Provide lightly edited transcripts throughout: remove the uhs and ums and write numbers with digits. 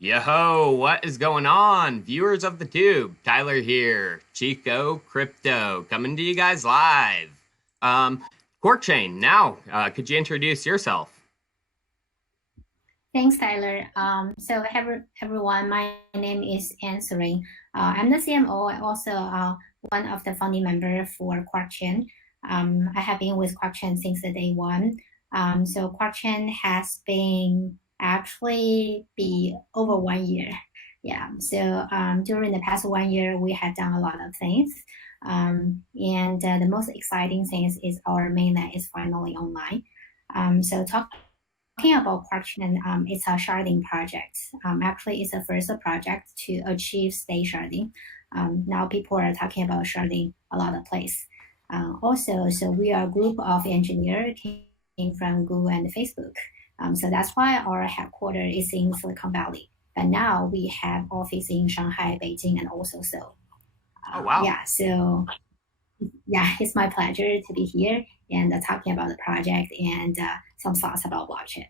Yo, what is going on? Viewers of the tube, Tyler here, Chico Crypto, coming to you guys live. QuarkChain, now, could you introduce yourself? Thanks, Tyler. Everyone, my name is Answering. I'm the CMO. I'm also one of the founding members for QuarkChain. I have been with QuarkChain since the day one. QuarkChain has been actually be over 1 year. Yeah. During the past 1 year, we have done a lot of things. The most exciting thing is our mainnet is finally online. Talking about QuarkChain, it's a sharding project. Actually, it's the first project to achieve state sharding. Now people are talking about sharding a lot of place. So we are a group of engineers came from Google and Facebook. So that's why our headquarters is in Silicon Valley. But now we have office in Shanghai, Beijing, and also Seoul. Oh, wow. It's my pleasure to be here and talking about the project and some thoughts about blockchain.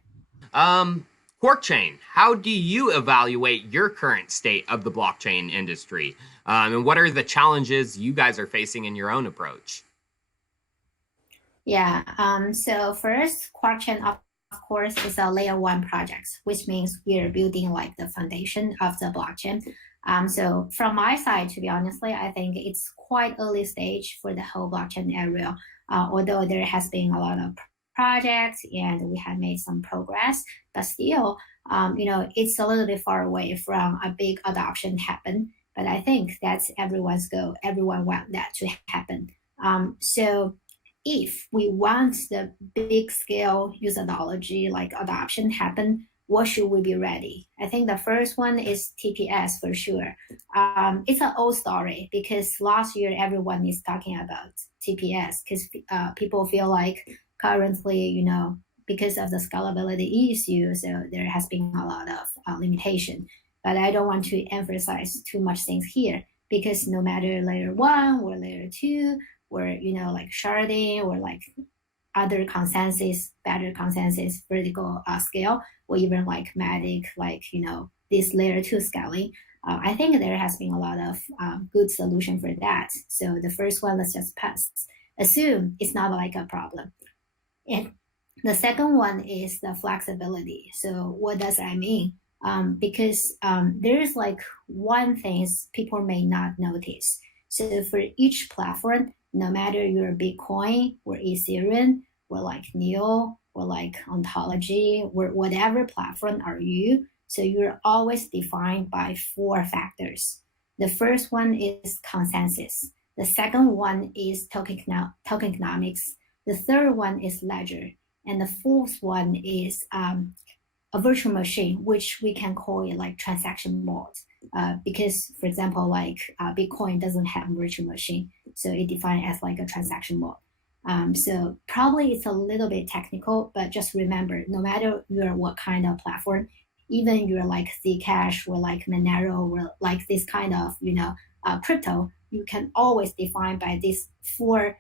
QuarkChain, how do you evaluate your current state of the blockchain industry? And what are the challenges you guys are facing in your own approach? So first, QuarkChain, of course, is a layer one project, which means we are building like the foundation of the blockchain. So from my side, to be honestly, I think it's quite early stage for the whole blockchain area. Although there has been a lot of projects and we have made some progress, but still, it's a little bit far away from a big adoption happen. But I think that's everyone's goal. Everyone want that to happen. So if we want the big scale usability like adoption happen, what should we be ready? I think the first one is TPS for sure. It's an old story because last year everyone is talking about TPS because people feel like currently, because of the scalability issue, so there has been a lot of limitation. But I don't want to emphasize too much things here because no matter layer one or layer two, or like sharding or like other consensus, better consensus vertical scale, or even like Matic, like this layer two scaling. I think there has been a lot of good solution for that. So the first one, let's just pass. Assume it's not like a problem. And the second one is the flexibility. So what does that mean? Because there's like one thing people may not notice. So for each platform, no matter you're Bitcoin or Ethereum or like Neo or like Ontology or whatever platform are you, so you're always defined by four factors. The first one is consensus. The second one is tokenomics. The third one is ledger. And the fourth one is a virtual machine, which we can call it like transaction mode. Because, for example, like Bitcoin doesn't have a virtual machine, so it defined as like a transaction mode. So probably it's a little bit technical, but just remember, no matter you're what kind of platform, even you're like Zcash or like Monero or like this kind of crypto, you can always define by these four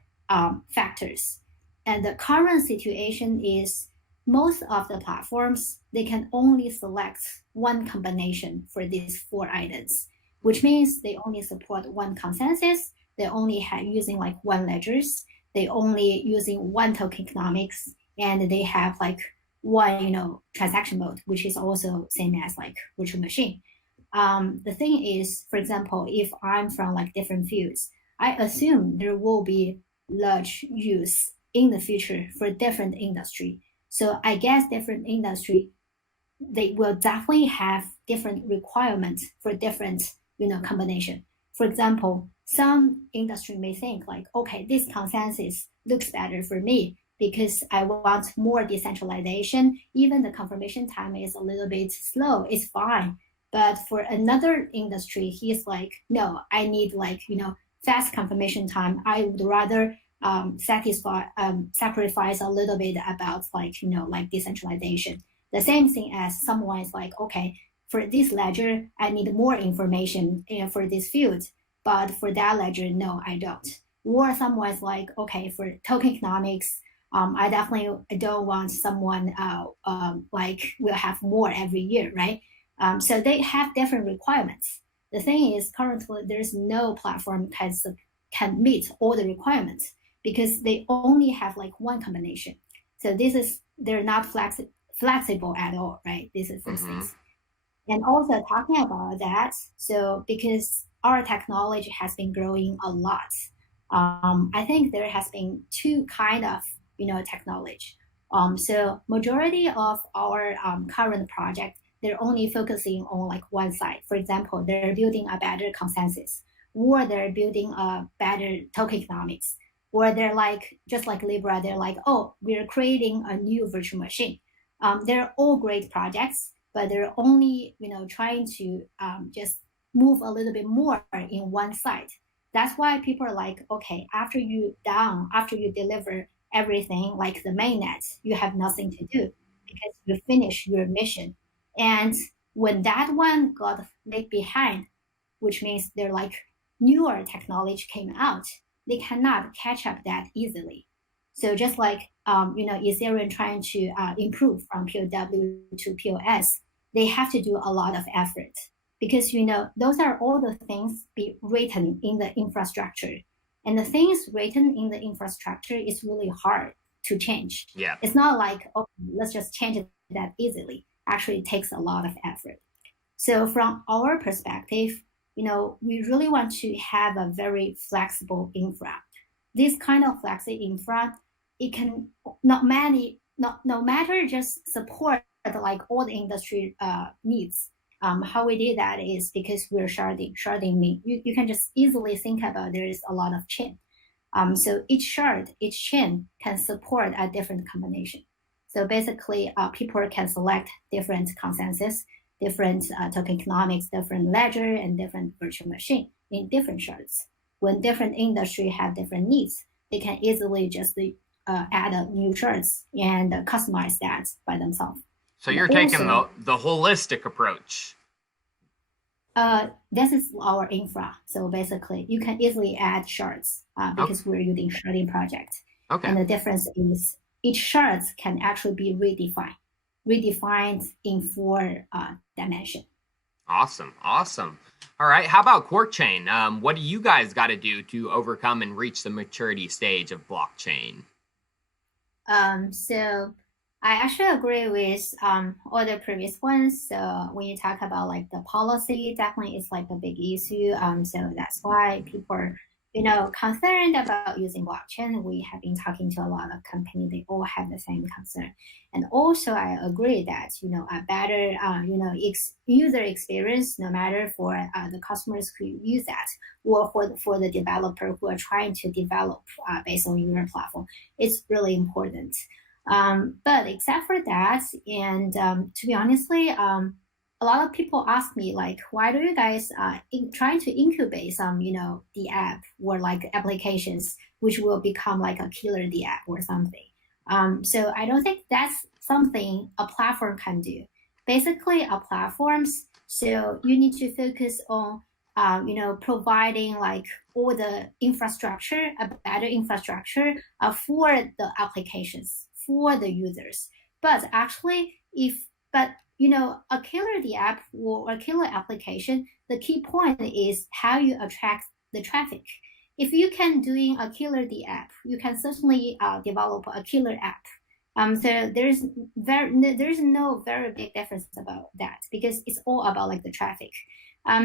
factors. And the current situation is most of the platforms, they can only select one combination for these four items, which means they only support one consensus, they only have using like one ledgers, they only using one tokenomics, and they have like one transaction mode, which is also same as like virtual machine. The thing is, for example, if I'm from like different fields, I assume there will be large use in the future for different industry. So I guess different industry, they will definitely have different requirements for different, combination. For example, some industry may think like, okay, this consensus looks better for me because I want more decentralization. Even the confirmation time is a little bit slow, it's fine. But for another industry, he's like, no, I need like, fast confirmation time. I would rather sacrifice a little bit about like like decentralization. The same thing as someone is like, okay, for this ledger I need more information for this field, but for that ledger no, I don't. Or someone's like, okay, for tokenomics, I definitely don't want someone like will have more every year, right? So they have different requirements. The thing is, currently there's no platform can meet all the requirements because they only have like one combination. So they're not flexible at all, right? This is first things. And also talking about that, so because our technology has been growing a lot, I think there has been two kind of technology. So majority of our current project, they're only focusing on like one side. For example, they're building a better consensus, or they're building a better tokenomics, or they're like just like Libra, they're like, oh, we're creating a new virtual machine. They're all great projects, but they're only trying to just move a little bit more in one side. That's why people are like, okay, after you deliver everything like the mainnet, you have nothing to do because you finish your mission. And when that one got left behind, which means they're like newer technology came out, they cannot catch up that easily. So just like Ethereum trying to improve from POW to POS, they have to do a lot of effort because those are all the things be written in the infrastructure, and the things written in the infrastructure is really hard to change. Yeah, it's not like, okay, let's just change it that easily. Actually, it takes a lot of effort. So from our perspective, we really want to have a very flexible infra. This kind of flexible infra, it can not no matter just support like all the industry needs. How we did that is because we're sharding. Sharding means you can just easily think about there is a lot of chain. So each chain can support a different combination. So basically, people can select different consensus, different tokenomics, different ledger, and different virtual machine in different shards. When different industry have different needs, they can easily just add a new shards and customize that by themselves. So you're taking the holistic approach. This is our infra. So basically, you can easily add shards because we're using sharding project. Okay. And the difference is each shards can actually be redefined in 4 dimension. Awesome. All right. How about QuarkChain? What do you guys got to do to overcome and reach the maturity stage of blockchain? So I actually agree with all the previous ones. So when you talk about like the policy, definitely it's like a big issue. So that's why people are concerned about using blockchain. We have been talking to a lot of companies; they all have the same concern. And also, I agree that a better user experience, no matter for the customers who use that, or for the developer who are trying to develop based on your platform, it's really important. But except for that, and to be honestly, a lot of people ask me like, why do you guys trying to incubate some, the app or like applications which will become like a killer the app or something? So I don't think that's something a platform can do. Basically, a platforms. So you need to focus on, providing like all the infrastructure, a better infrastructure for the applications for the users. But actually, a killer the app or a killer application, the key point is how you attract the traffic. If you can doing a killer the app, you can certainly develop a killer app. So there's no very big difference about that because it's all about like the traffic.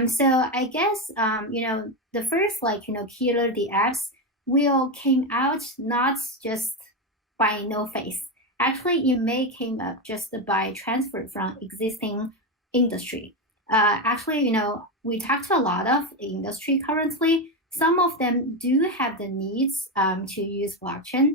So I guess the first killer the apps will came out not just by no face. Actually, it may came up just by transfer from existing industry. Actually, we talked to a lot of industry currently. Some of them do have the needs to use blockchain.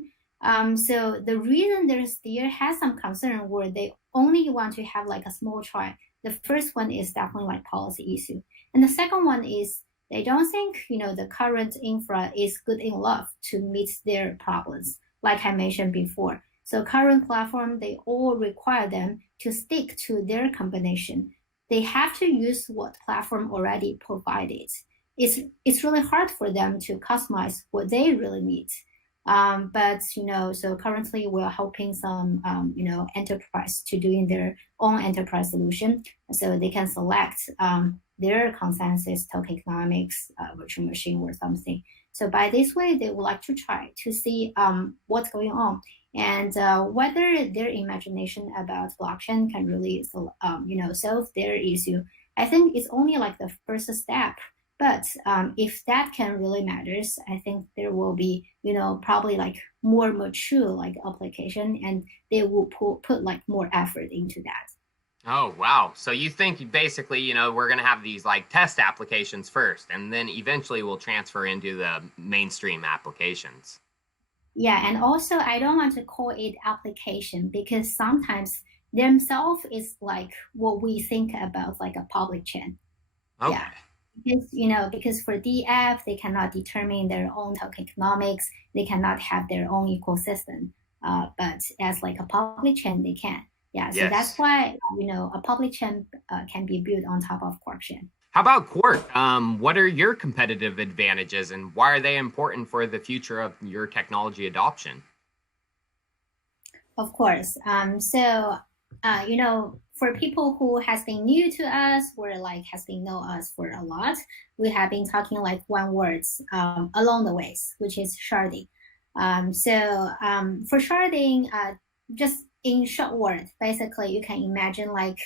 So the reason there still has some concern where they only want to have like a small try. The first one is definitely like policy issue. And the second one is they don't think, the current infra is good enough to meet their problems, like I mentioned before. So current platform, they all require them to stick to their combination. They have to use what platform already provided. It's really hard for them to customize what they really need. But so currently we're helping some enterprise to doing their own enterprise solution, so they can select their consensus tokenomics virtual machine or something. So by this way, they would like to try to see what's going on and whether their imagination about blockchain can really solve their issue. I think it's only like the first step. But if that can really matters, I think there will be, probably like more mature like application, and they will put like more effort into that. Oh, wow. So you think basically, we're going to have these like test applications first, and then eventually we'll transfer into the mainstream applications. Yeah, and also I don't want to call it application because sometimes themselves is like what we think about like a public chain. Yeah. Okay. Because for DF, they cannot determine their own tokenomics, they cannot have their own ecosystem. But as like a public chain, they can. Yeah, so that's Yes. why a public chain can be built on top of QuarkChain. How about Quark? What are your competitive advantages and why are they important for the future of your technology adoption? Of course. For people who has been new to us or like has been know us for a lot, we have been talking like one words along the ways, which is sharding. For sharding, just in short words, basically you can imagine like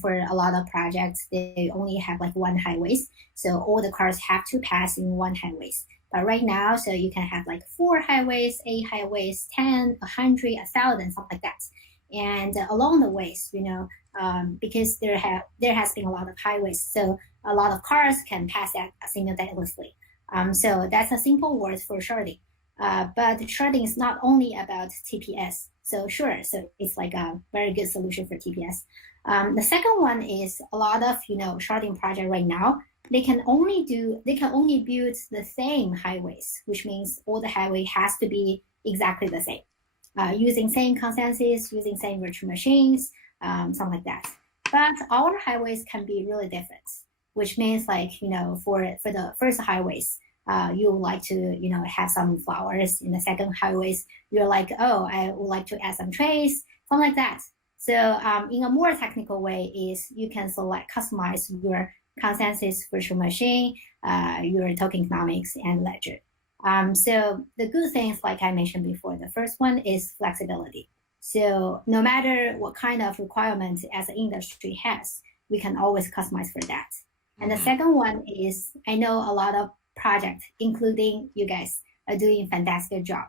for a lot of projects, they only have like one highways. So all the cars have to pass in one highways. But right now, so you can have like 4 highways, 8 highways, 10, 100, 1,000, something like that. And along the ways, because there has been a lot of highways, so a lot of cars can pass that simultaneously. So that's a simple word for sharding. But sharding is not only about TPS. So sure, so it's like a very good solution for TPS. The second one is a lot of sharding project right now. They can only build the same highways, which means all the highway has to be exactly the same, using same consensus, using same virtual machines, something like that. But our highways can be really different, which means like for the first highways, you would like to have some flowers. In the second highways, you're like, oh, I would like to add some trees, something like that. So in a more technical way is you can customize your consensus virtual machine, your tokenomics and ledger. So the good things, like I mentioned before, the first one is flexibility. So no matter what kind of requirement as an industry has, we can always customize for that. And the second one is I know a lot of projects, including you guys, are doing fantastic job.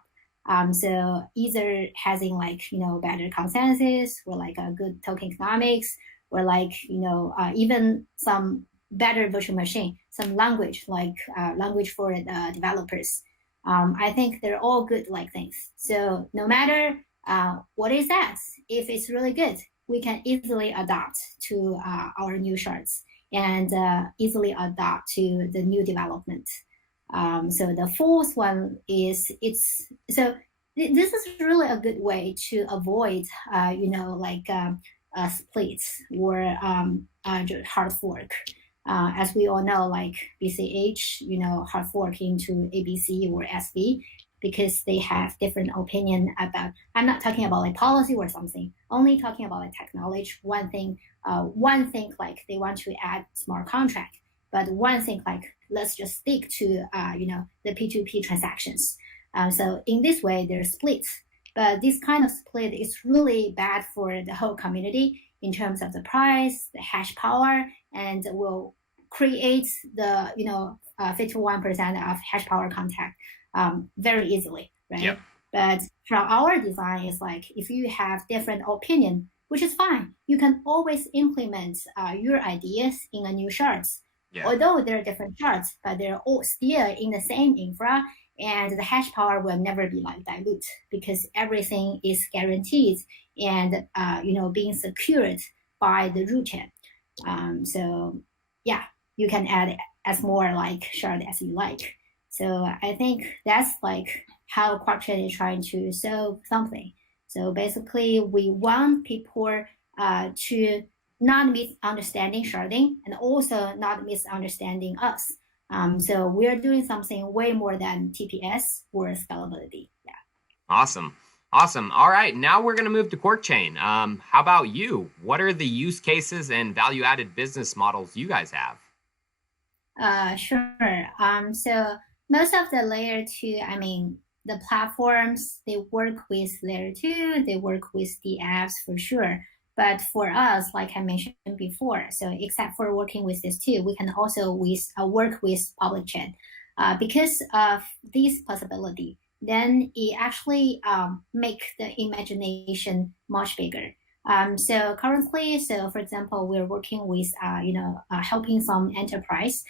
So either having like better consensus or like a good tokenomics or like even some better virtual machine, some language like language for the developers. I think they're all good like things. So no matter what is that, if it's really good, we can easily adapt to our new shards and easily adapt to the new development. So the fourth one is this is really a good way to avoid splits or hard fork. As we all know, like BCH, hard fork into ABC or SV because they have different opinion about. I'm not talking about like policy or something. Only talking about like technology. One thing like they want to add smart contract, but one thing like let's just stick to the P2P transactions. So in this way, there's splits. But this kind of split is really bad for the whole community in terms of the price, the hash power, and will create the 51% of hash power contact very easily, right? Yep. But from our design, it's like if you have different opinion, which is fine, you can always implement your ideas in a new shards. Yeah. Although they're different shards, but they're all still in the same infra, and the hash power will never be like dilute because everything is guaranteed and being secured by the root chain. So yeah, you can add as more like shard as you like. So I think that's like how QuarkChain is trying to solve something. So basically, we want people to not misunderstanding sharding and also not misunderstanding us. So we are doing something way more than TPS or scalability. Yeah. Awesome. Awesome. All right. Now we're going to move to QuarkChain. How about you? What are the use cases and value added business models you guys have? Sure. So most of the layer two, I mean, the platforms, they work with layer two, they work with the apps for sure. But for us, like I mentioned before, so except for working with this too, we can also work with public chain. Because of this possibility, then it actually make the imagination much bigger. So currently, so for example, we're working with, helping some enterprise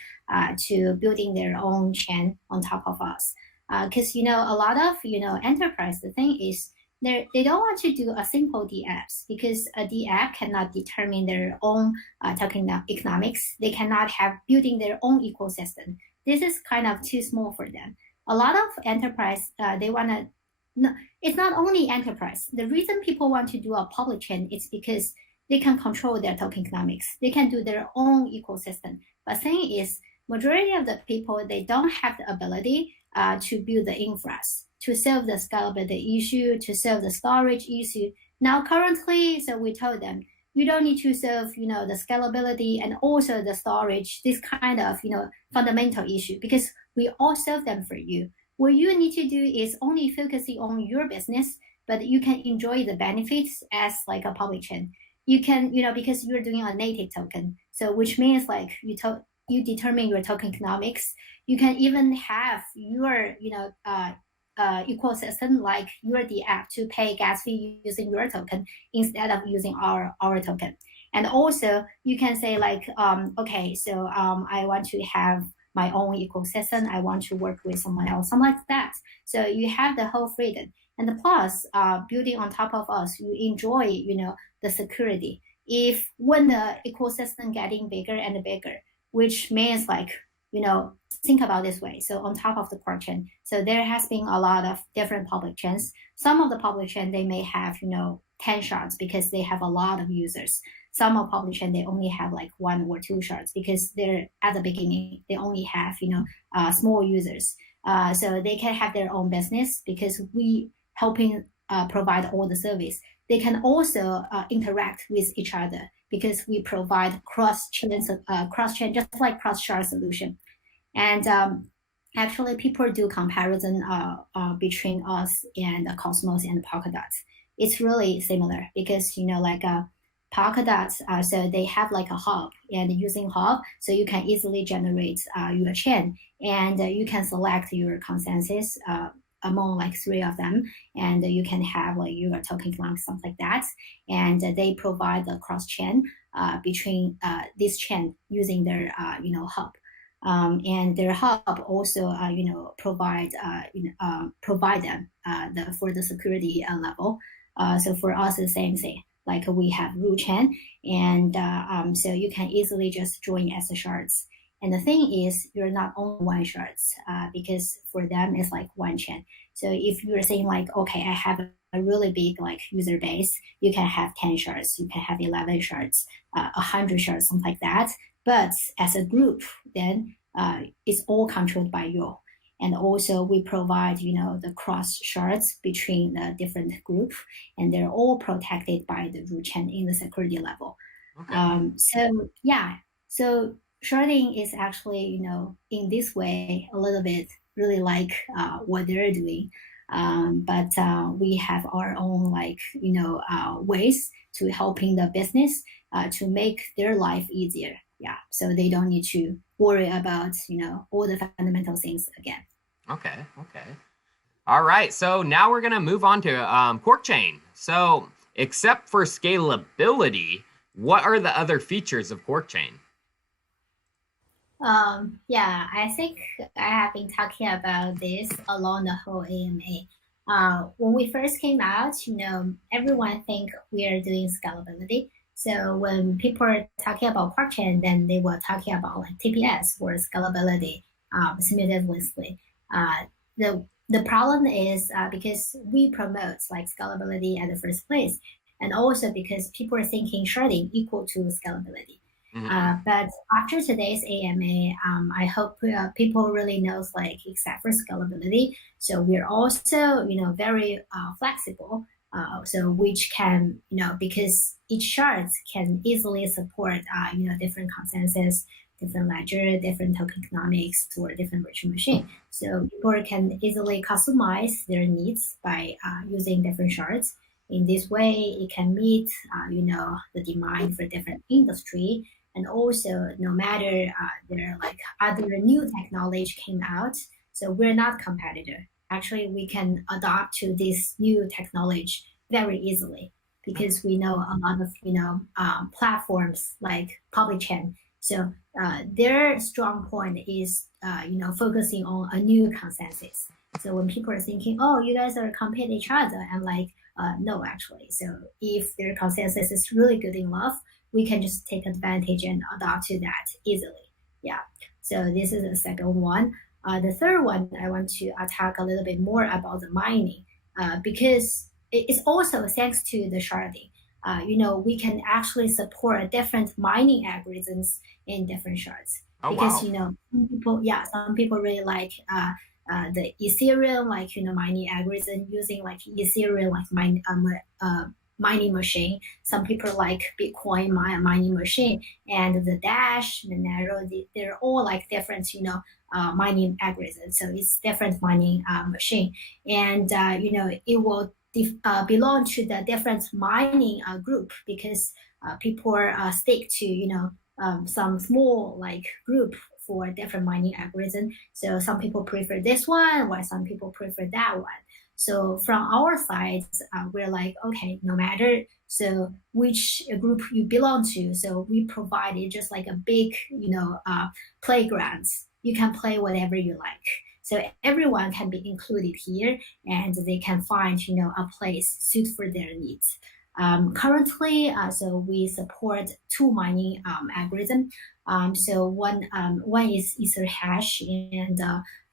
to building their own chain on top of us. Because a lot of enterprise, the thing is they don't want to do a simple DApps because a DApp cannot determine their own token economics. They cannot have building their own ecosystem. This is kind of too small for them. A lot of enterprise they want to. No, it's not only enterprise. The reason people want to do a public chain is because they can control their token economics. They can do their own ecosystem. But thing is, majority of the people they don't have the ability to build the infras to solve the scalability issue, to solve the storage issue. Now currently, so we told them you don't need to solve the scalability and also the storage, this kind of fundamental issue because we all solve them for you. What you need to do is only focusing on your business, but you can enjoy the benefits as like a public chain. You can, because you're doing a native token. So which means like you determine your token economics. You can even have your, ecosystem like you're the app to pay gas fee using your token instead of using our token. And also you can say like, okay, so I want to have my own ecosystem. I want to work with someone else, something like that. So you have the whole freedom. And the plus, building on top of us, you enjoy, the security. If when the ecosystem getting bigger and bigger, which means like, think about this way. So on top of the core chain, so there has been a lot of different public chains. Some of the public chain, they may have, 10 shards because they have a lot of users. Some of public chain, they only have like one or two shards because they're at the beginning, they only have, small users. So they can have their own business because we helping provide all the service. They can also interact with each other because we provide cross chain, just like cross shard solution. And actually, people do comparison between us and Cosmos and Polkadot. It's really similar because like Polkadot, so they have like a hub, and using hub, so you can easily generate your chain, and you can select your consensus among like three of them, and you can have like your token cloud, something like that, and they provide the cross chain between this chain using their hub. And their hub also, provide them for the security level. So for us, the same thing. Like we have root chain, and so you can easily just join as a shards. And the thing is, you're not only one shards because for them it's like one chain. So if you're saying like, okay, I have a really big like user base, you can have 10 shards, you can have 11 shards, 100 shards, something like that. But as a group, then it's all controlled by you. And also we provide, the cross shards between the different group, and they're all protected by the root chain in the security level. Okay. So yeah, so sharding is actually, in this way, a little bit really like what they're doing. But we have our own like, ways to helping the business to make their life easier. Yeah, so they don't need to worry about all the fundamental things again. Okay. Okay. All right. So now we're going to move on to QuarkChain. So, except for scalability, what are the other features of QuarkChain? Yeah, I think I have been talking about this along the whole AMA. When we first came out, everyone think we are doing scalability. So when people are talking about blockchain, then they were talking about like TPS or scalability simultaneously. The problem is because we promote like scalability at the first place, and also because people are thinking sharding equal to scalability. But after today's AMA, I hope people really knows like except for scalability. So we're also, very flexible. So which can, because each shard can easily support, different consensus, different ledger, different tokenomics, or different virtual machine. So people can easily customize their needs by using different shards. In this way, it can meet, the demand for different industry, and also no matter there are like other new technology came out, so we're not competitor. Actually, we can adopt to this new technology very easily because we know a lot of platforms like public chain. So their strong point is focusing on a new consensus. So when people are thinking, oh, you guys are compete each other, I'm like, no, actually. So if their consensus is really good enough, we can just take advantage and adopt to that easily. Yeah. So this is the second one. The third one, I want to talk a little bit more about the mining because it's also thanks to the sharding. We can actually support different mining algorithms in different shards Oh, because wow. some people really like the Ethereum mining algorithm using like Ethereum mining machine. Some people like Bitcoin mining machine, and the Dash, the Nero, they're all like different, mining algorithms. So it's different mining machine, and it will belong to the different mining group because people stick to some small like group for different mining algorithm. So some people prefer this one, while some people prefer that one. So from our side, we're like, okay, no matter so which group you belong to, so we provide it just like a big, playgrounds. You can play whatever you like. So everyone can be included here, and they can find, a place suit for their needs. Currently, so we support two mining algorithm. So one is Ether hash, and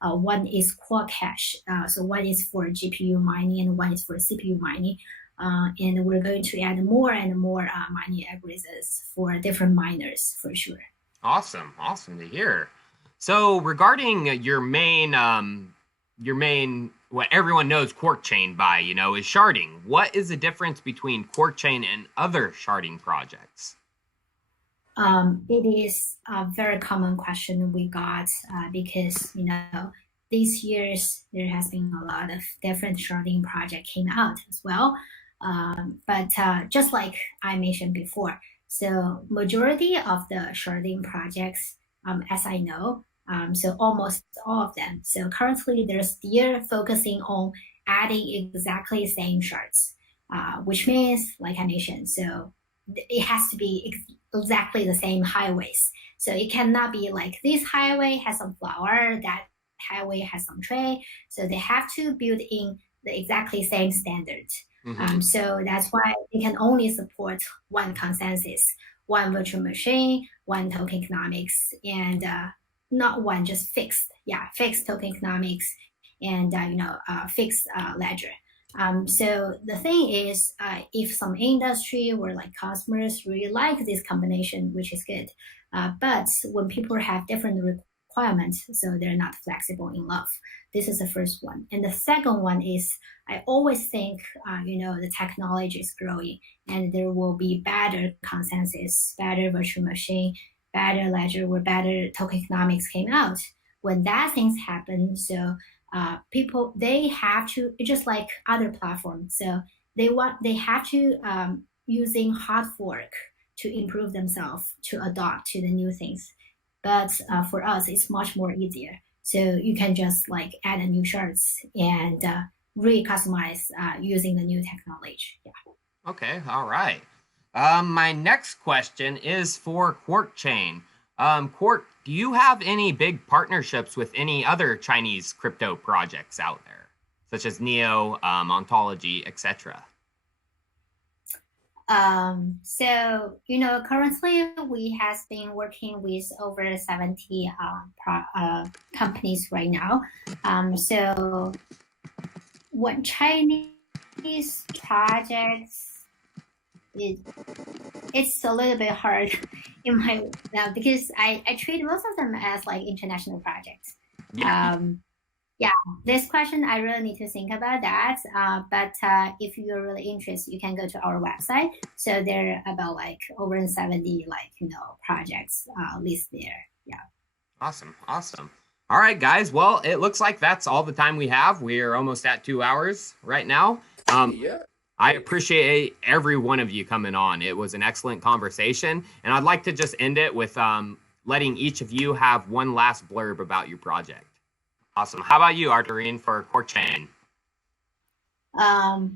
one is QuarkChain. So one is for GPU mining, and one is for CPU mining. And we're going to add more and more mining algorithms for different miners for sure. Awesome. Awesome to hear. So regarding your main, what everyone knows QuarkChain by, is sharding. What is the difference between QuarkChain and other sharding projects? It is a very common question we got because these years there has been a lot of different sharding project came out as well. But just like I mentioned before, so majority of the sharding projects, as I know, so almost all of them. So currently they're still focusing on adding exactly same shards, which means, like I mentioned, so it has to be exactly the same highways. So it cannot be like this highway has some flower, that highway has some tree. So they have to build in the exactly same standard. Mm-hmm. So that's why they can only support one consensus, one virtual machine, one token economics, and not one just fixed. Yeah, fixed token economics and fixed ledger. So the thing is, if some industry or like customers really like this combination, which is good, but when people have different requirements, so they're not flexible enough. This is the first one, and the second one is I always think, the technology is growing, and there will be better consensus, better virtual machine, better ledger, or better token economics came out. When that things happen, so people they have to just like other platforms. So they have to using hard fork to improve themselves to adopt to the new things. But for us, it's much more easier. So you can just like add a new shards and re-customize using the new technology. Yeah. Okay, all right. My next question is for QuarkChain. Quark, do you have any big partnerships with any other Chinese crypto projects out there, such as Neo, Ontology, etc.? So currently we has been working with over 70 companies right now. So what Chinese projects it's a little bit hard in my because I treat most of them as like international projects. Yeah. Yeah, this question I really need to think about that. But if you're really interested, you can go to our website. So there are about like over 70 like projects list there. Yeah. Awesome. Awesome. All right, guys. Well, it looks like that's all the time we have. We're almost at 2 hours right now. Yeah. I appreciate every one of you coming on. It was an excellent conversation. And I'd like to just end it with letting each of you have one last blurb about your project. Awesome. How about you, Arturine, for QuarkChain?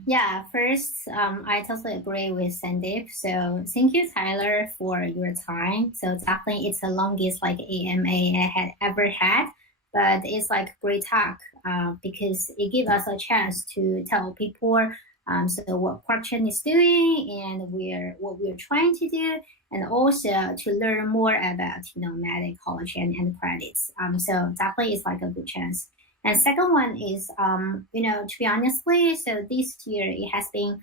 Yeah, first, I totally agree with Sandeep. So thank you, Tyler, for your time. So definitely it's the longest like AMA I had ever had, but it's like great talk because it gives us a chance to tell people so what QuarkChain is doing and what we're trying to do, and also to learn more about Matic, Holochain, and credits. So definitely it's like a good chance. And second one is, to be honestly, so this year it has been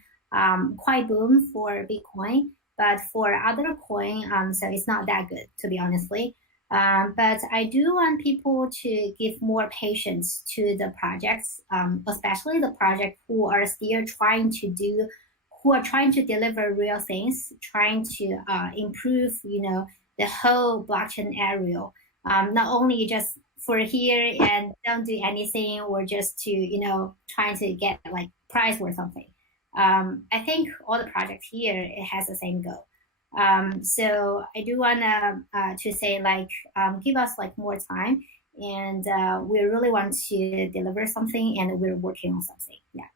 quite boom for Bitcoin, but for other coin, so it's not that good, to be honestly. But I do want people to give more patience to the projects, especially the project who are still who are trying to deliver real things, trying to improve, the whole blockchain area. Not only just for here and don't do anything or just to trying to get like prize or something. I think all the projects here it has the same goal. So I do wanna to say like give us like more time, and we really want to deliver something, and we're working on something. Yeah.